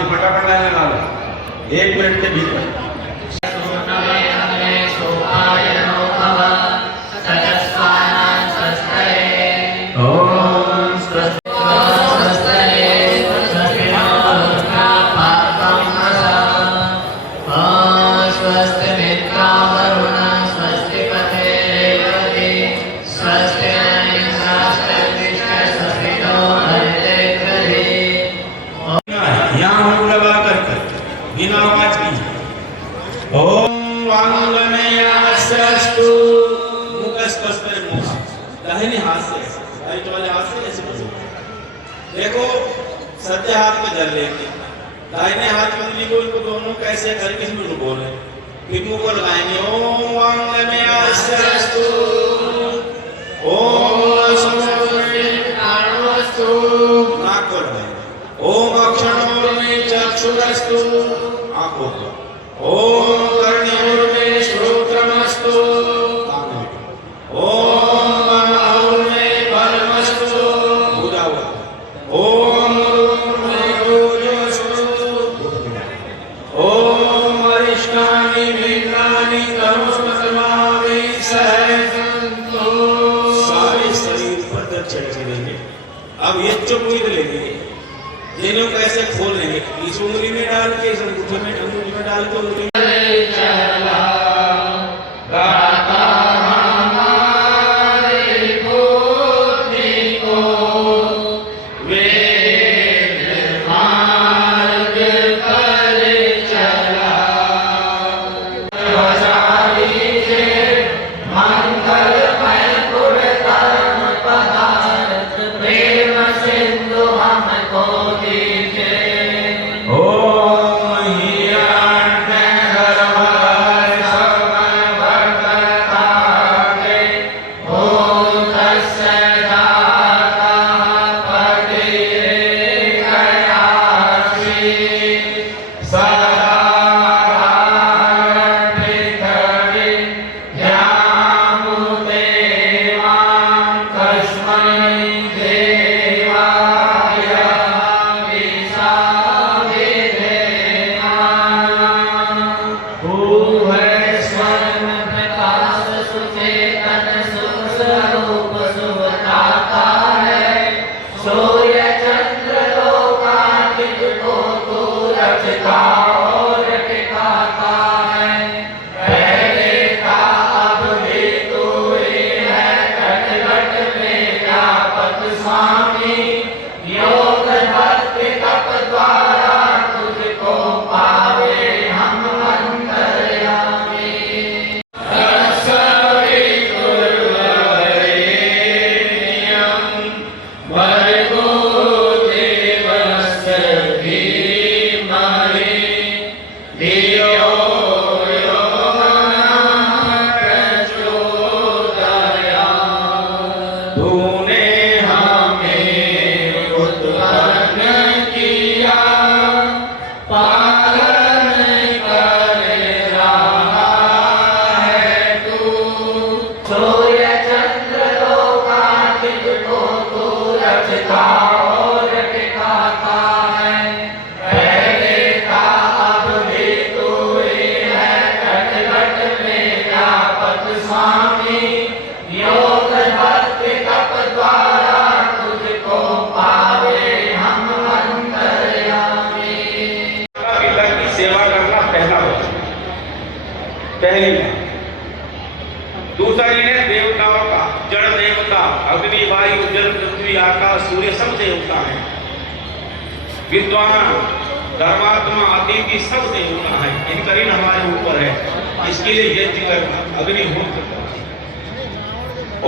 से फटाफट लाइन लगा लो 1 मिनट के भीतर। दाहिने हाथ से राइट वाले हाथ से ऐसे बोलो। देखो सत्य हाथ में धर लेंगे, दाहिने हाथ में उंगली को इनको दोनों कैसे करके इसमें बोले, फिर मुंह को लगाएंगे ओम वांगमयास्तु ओम समस्तु नाक को लगाएंगे ओम अक्षणोर्मे चक्षुरस्तु आंखों को ओम कर्णयोर्मे श्रोत्रमस्तु ओम अब ये चुप लेंगे, जेनों को ऐसे खोल लेंगे, इस उंगली में डाल के इस अंगूठे में डाल के उंगली पहली दूसरा इन्हें देवताओं का जड़ देवता अग्नि वायु जल पृथ्वी आकाश सूर्य सब देवता है, विद्वान धर्मात्मा अतिथि सब देवता है, इनका ऋण हमारे ऊपर है, इसके लिए यज्ञ करना अग्निहोत्र करना।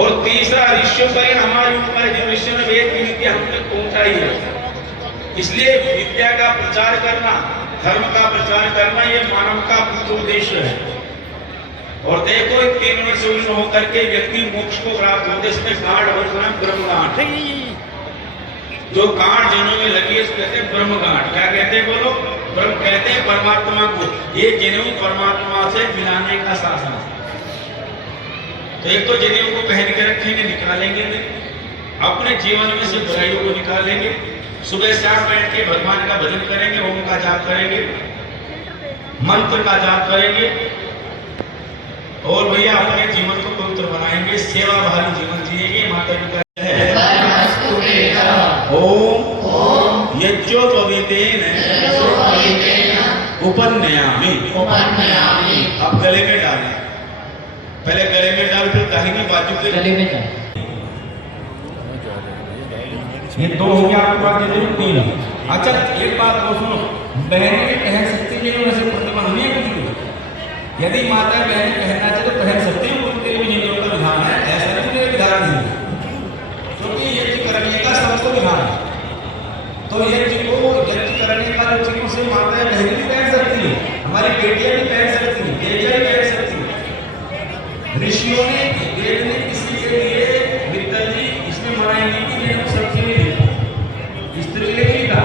और तीसरा ऋषियों का ऋण हमारे ऊपर है, जिन ऋषियों ने वेद की विद्या हम तक पहुंचाई है, इसलिए विद्या का प्रचार करना धर्म का प्रचार करना ये मानव का मुख्य उद्देश्य है। और देखो 3 मिनट से उन्न होकर के व्यक्ति मोक्ष को प्राप्त होते, इसमें गांठ होता है ब्रह्मगांठ, जो गांठ जिन्हों में लगी है कहते हैं ब्रह्मगांठ। क्या कहते हैं बोलो? ब्रह्म कहते हैं परमात्मा को, ये जनेऊ परमात्मा से मिलाने का साधन। तो एक तो जनेऊ को पहन के रखेंगे, निकालेंगे नहीं, अपने जीवन में से बुराइयों को निकालेंगे, सुबह शाम बैठ के भगवान का भजन करेंगे, ओम का जाप करेंगे, मंत्र का जाप करेंगे और भैया अपने जीवन को पवित्र बनाएंगे, सेवा भावी जीवन जिएंगे। माता पिता ओम यज्ञोपवीतेन उपन्यायामि। अब गले में डालें, पहले गले में डाल, फिर दाहिनी बाजू के गले में डाल। ये दो हो गया आपके पास, ये तीन। अच्छा एक बात और सुनो, बहनें भी पहन सकती हैं, वैसे प्रतिबंध नहीं है कुछ भी। यदि माता बहनें पहनना चाहे तो पहन सकती हैं, उनके लिए भी का विधान है, ऐसा नहीं मेरा विधान नहीं है, क्योंकि यज्ञ करने का सबको विधान है। तो यज्ञ करने का जो चीजों से माताएं बहनें भी पहन सकती है, हमारी बेटियां भी पहन सकती हैं, बेटियां भी पहन सकती हैं। ऋषियों ने वेद ने किसी के लिए वित्तल जी इसमें मनाई नहीं कि ये सबके लिए स्त्री के लिए लिखा,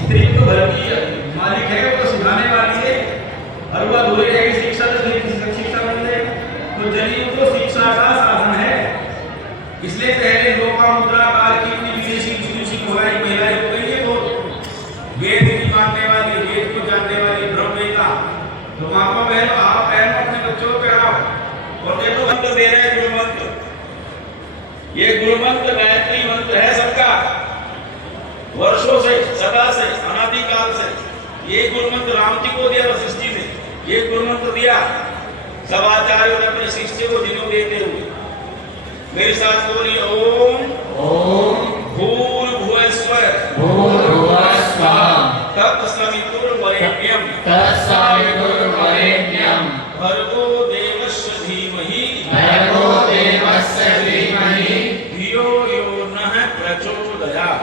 स्त्री तो घर की मालिक है, वो सिखाने वाली है, और वह दूर रहेगी शिक्षा तो शिक्षा बन जाए, तो जनेऊ तो शिक्षा का साधन है। इसलिए पहले लोपामुद्रा काल की विदेशी विदेशी महिलाएं हो गई है, वो वेद की मानने वाली, वेद को जानने वाली ब्रह्मवेता। तो माता बहन आप पहन अपने बच्चों को पहनाओ। और देखो मंत्र दे रहे हैं, गुरु मंत्र, ये गुरु मंत्र गायत्री मंत्र है सबका, वर्षों से, सदा से, अनादिकाल से। ये गुरु मंत्र राम जी को दिया वशिष्ठ ने, ये गुरु मंत्र दिया सब आचार्यों ने अपने शिष्य को दिनों देते हुए। मेरे साथ बोलिए ओम भूर्भुवस्सुः तत्सवितुर्वरेण्यं भर्गो देवस्य धीमहि धियो यो नः प्रचोदयात्।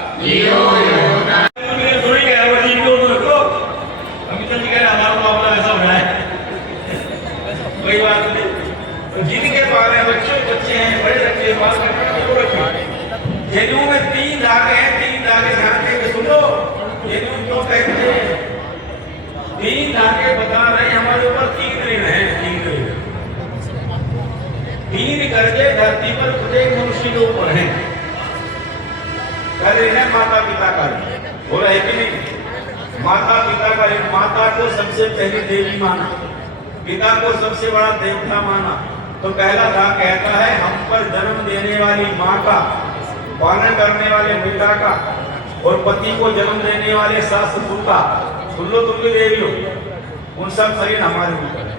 कोई बात नहीं, जिनके पास बच्चे हैं, बड़े बच्चे जनेऊ में 3 धागे हैं, 3 धागे ध्यान देके सुनो। जनेऊ क्यों कहते हैं? 3 धागे बता रहे हमारे ऊपर 3 ऋण हैं, 3 ऋण, 3 करके धरती पर प्रत्येक मनुष्य के ऊपर है। ऋण है माता पिता का, हो रहा है कि नहीं? माता पिता का ऋण, माता को सबसे पहली देवी माना, पिता को सबसे बड़ा देवता माना। तो पहला भाग कहता है हम पर जन्म देने वाली माँ का, पालन करने वाले पिता का, और पति को जन्म देने वाले सास ससुर का, सुन लो तुम भी देवी हो, उन सब शरीर हमारे ऊपर है।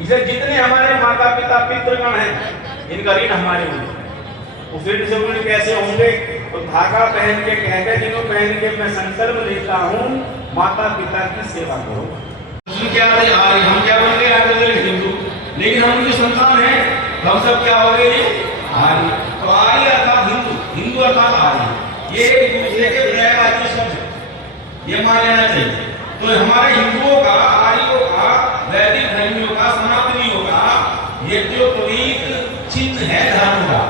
इसे जितने हमारे माता पिता पितृगण हैं, इनका ऋण हमारे ऊपर है। उस ऋण से उन्हें कैसे होंगे? तो धागा पहन के कहते, जिन्हों पहन के मैं संकल्प लेता हूँ माता पिता की सेवा करो। क्या है आर्य, हम क्या बन गए? आर्य हिंदू, लेकिन हम उनकी संतान हैं, हम सब क्या हो गए? आर्य। तो आर्य अर्थात हिंदू, हिंदू अर्थात आर्य, ये एक दूसरे के पर्यायवाची शब्द, ये मान लेना चाहिए। तो हमारे हिंदुओं का, आर्यों का, वैदिक धर्मियों का, सनातनियों का ये जो प्रतीक चिन्ह है धर्म का,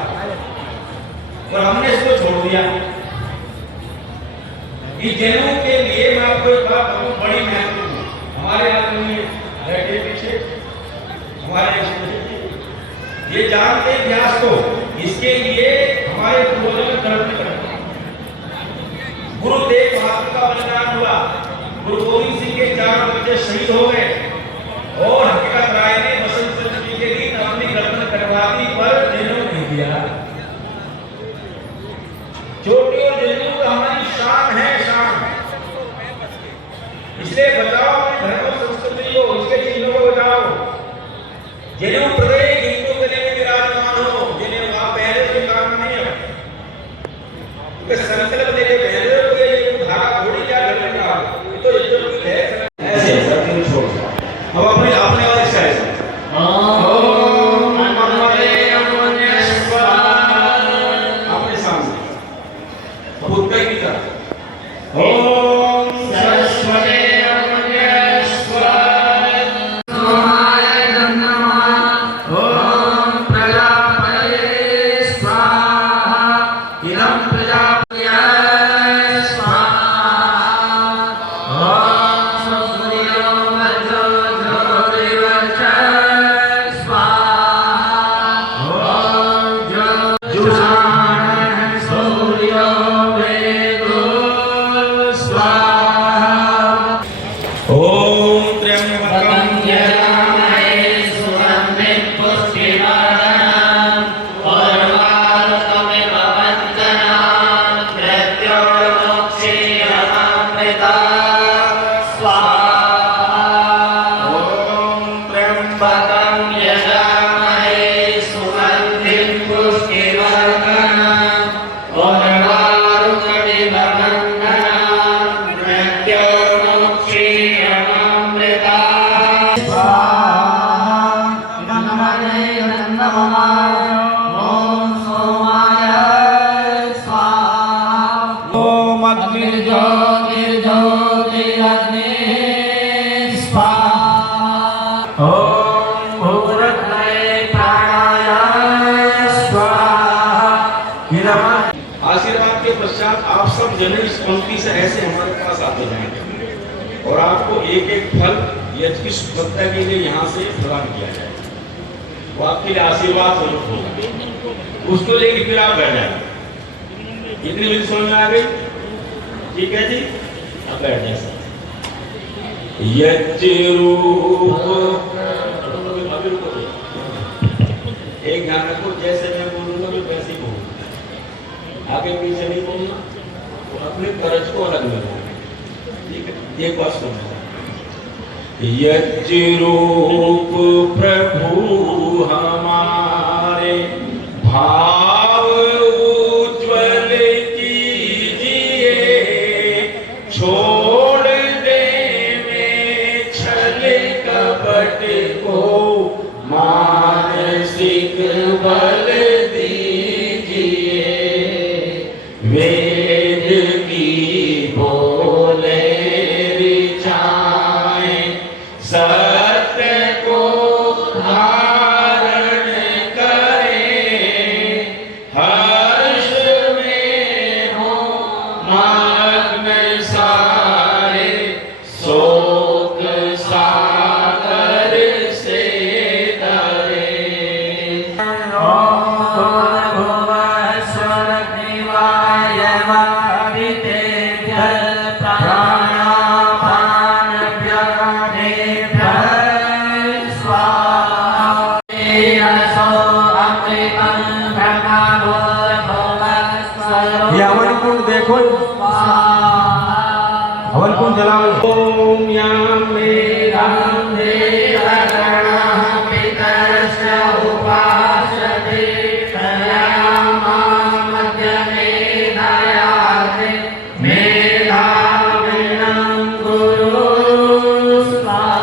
और हमने इसको छोड़ दिया। इस जनेऊ के लिए मैं आपको एक बात कहूं, बड़ी महत्वपूर्ण, हमारे यहाँ बैठे पीछे हमारे ये जानते इतिहास को, इसके लिए हमारे पूर्वजों ने कर्म करते। गुरुदेव बहादुर का बलिदान हुआ, गुरु गोविंद सिंह के 4 बच्चे शहीद हो गए, और हकीकत राय ने बसंत पंचमी के दिन अपनी गर्दन कटवा दी, पर जनेऊ नहीं दिया। चोटी और जनेऊ हमारी शान है, शान। इसलिए बचाओ धर्म संस्कृति को, उसके चिन्हों को बचाओ। जनेऊ प्रत्येक हिंदू गले में विराजमान हो, जनेऊ आप पहले से काम नहीं है, क्योंकि संकल्प लेके पहले हो गए, ये धागा थोड़ी क्या करने का, ये तो युद्ध है ऐसे सब कुछ छोड़। अब अपने अपने वाले साइड ओम नमोते नमोते स्वाहा, अपने सामने उत्तर की तरफ ओम सरस्वती 34 ऐसे हमारे पास आते जाएंगे और आपको एक एक फल यज्ञ शुद्धता के लिए यहाँ से प्रदान किया जाएगा। वो आपके लिए आशीर्वाद स्वरूप होगा। उसको लेके फिर आप बैठ जाएंगे। इतनी भी समझ में आ गई? ठीक है जी, अब बैठ जाए। यज्ञ रूप एक गाने को जैसे मैं बोलूंगा तो वैसे ही बोलूंगा, आगे पीछे नहीं बोलना, तो अपने कर्ज को अलग में बोलना। ठीक है, एक बात सुनना। यज्ञ रूप प्रभु हमारे भाव उज्ज्वल कीजिए, छोड़ देवे छल कपट को मानसिक बल दीजिए। वेद की बोले ऋचाएं सत्य को धारण करें, हर्ष में हो मग्न सारे, शोक सागर से डरे। हवन कुंड देखो, हवन कुंड जलाओ। ओम याम मेराम देवगणः पितरस्य उपासते तयामां मध्यमे दयाते मेधाविनं गुरु स्वाहा।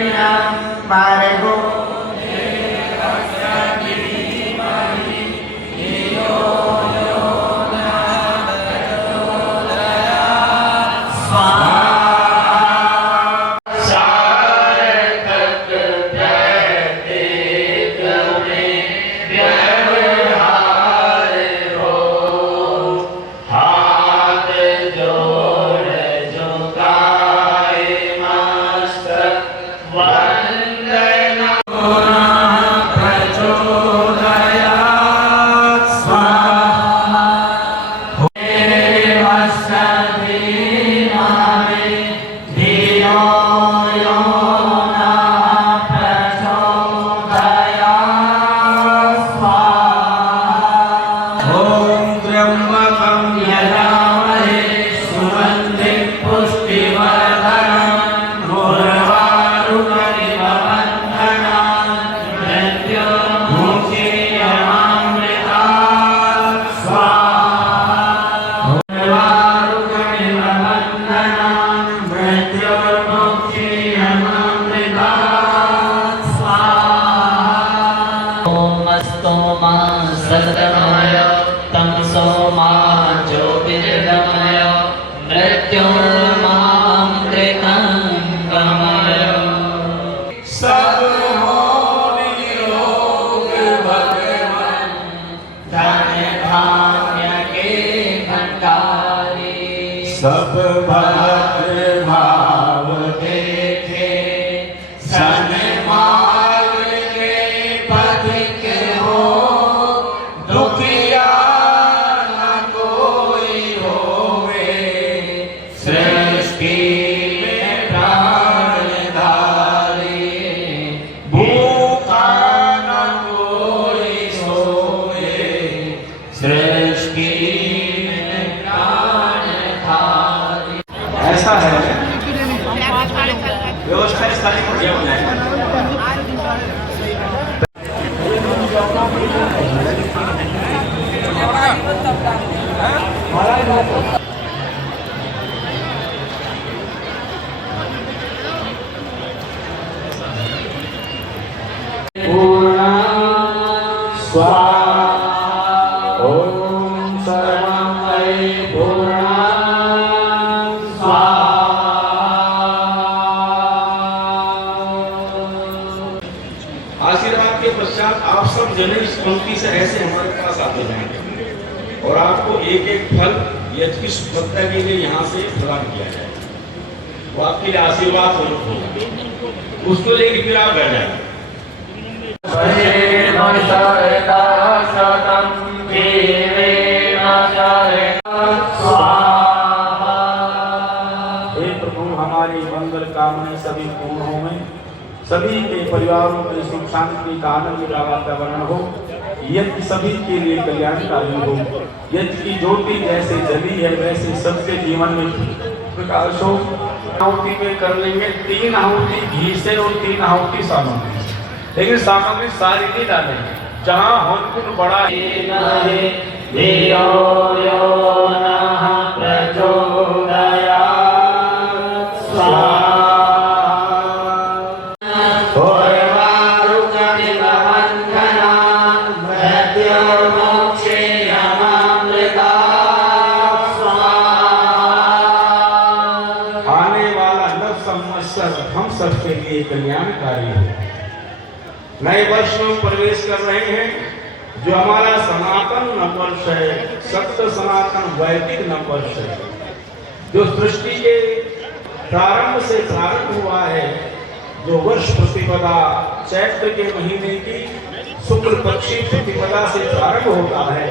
संसार को सब भद्र भाव देखे सन्मार्ग के पथिक हो, दुखिया न कोई होवे, सृष्टि में प्राण धारी, भूखा न कोई सोवे, सृष्टि में प्राण धारी। स्वाहा। ओम सर्वं वै पूर्णं स्वाहा। आशीर्वाद के पश्चात आप सब जने इस पंक्ति से ऐसे हमारे पास आते जाएंगे और आपको एक एक फल यज्ञ की सुपत्ता के लिए यहाँ से प्रदान किया जाए। वो आपके लिए आशीर्वाद स्वरूप होगा, उसको लेके फिर आप बैठ जाएंगे। हे प्रभु, हमारी मंगल कामनाएं सभी पूर्ण हो गए, सभी के परिवारों में सुख शांति का आनंद का वातावरण हो, यज्ञ सभी के लिए कल्याणकारी हो। यज्ञ की ज्योति जैसे जली है वैसे सबके जीवन में प्रकाश हो। आहुति में कर लेंगे 3 आहुति घी से और 3 आहुति सामग्री से, लेकिन सामग्री सारी नहीं डालेंगे। जहाँ होमकुंड बड़ा है हम सबके लिए कल्याणकारी हो। नए वर्ष में प्रवेश कर रहे हैं, जो हमारा सनातन नववर्ष है, सत्य सनातन वैदिक नववर्ष है, जो सृष्टि के प्रारंभ से प्रारंभ हुआ है, जो वर्ष प्रतिपदा चैत्र के महीने की शुक्ल पक्षी प्रतिपदा से प्रारंभ होता है,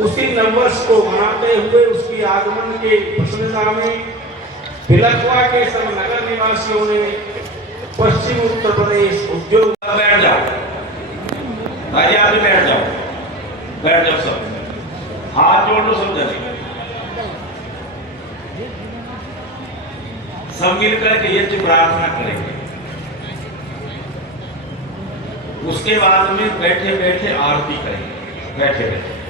उसी नववर्ष को मनाते हुए उसकी आगमन के प्रसन्नता में तिलकवा के सब नगर निवासियों ने पश्चिम उत्तर प्रदेश उद्योग बैठ जाओ, आइए आगे बैठ जाओ, बैठ जाओ सब, हाथ जोड़ लो सब जने, सब मिलकर के यज्ञ प्रार्थना करेंगे। उसके बाद में बैठे बैठे आरती करेंगे, बैठे बैठे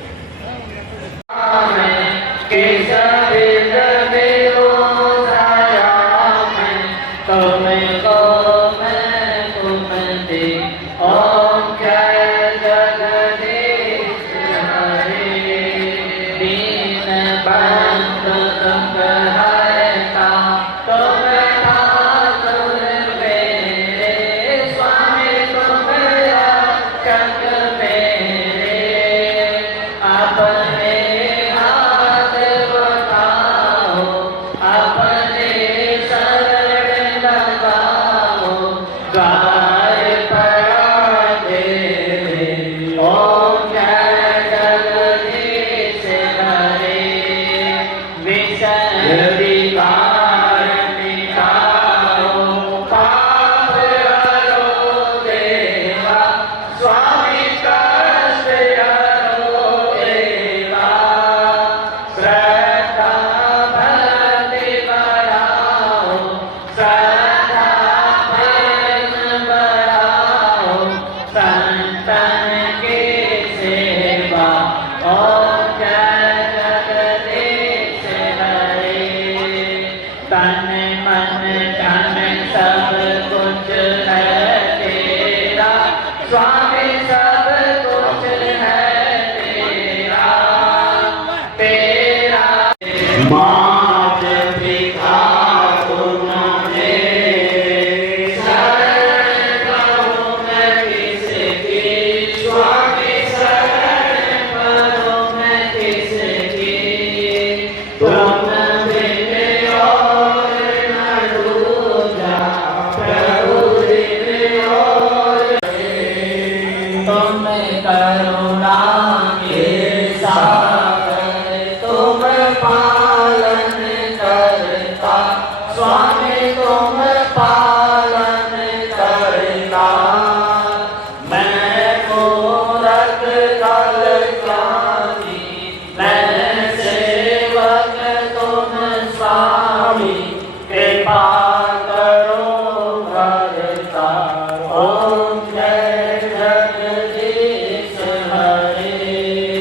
ओम जय जगदीश हरे।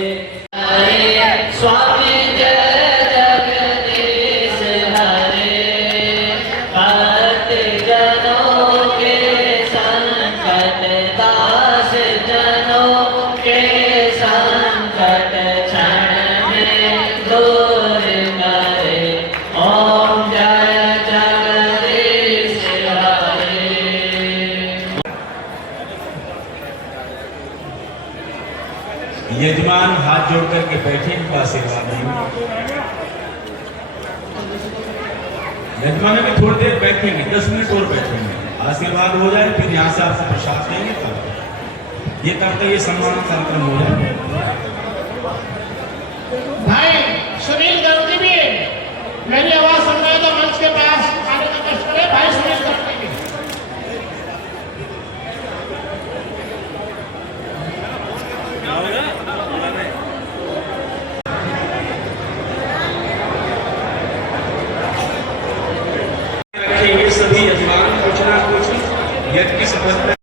यजमान हाथ जोड़ करके बैठे, इनका आशीर्वाद नहीं। यजमान भी थोड़ी देर बैठेंगे, 10 मिनट और बैठेंगे, आशीर्वाद हो जाए, फिर यहाँ से आपसे प्रसाद देंगे, तब ये कर्तव्य सम्मान कार्यक्रम हो जाए। भाई सुनील गौरी भी मेरी आवाज सुन रहे तो मंच के पास आने का कष्ट करें। भाई सुनील गौरी भी रखेंगे सभी यजमान कुछ ना कुछ यज्ञ की शपथ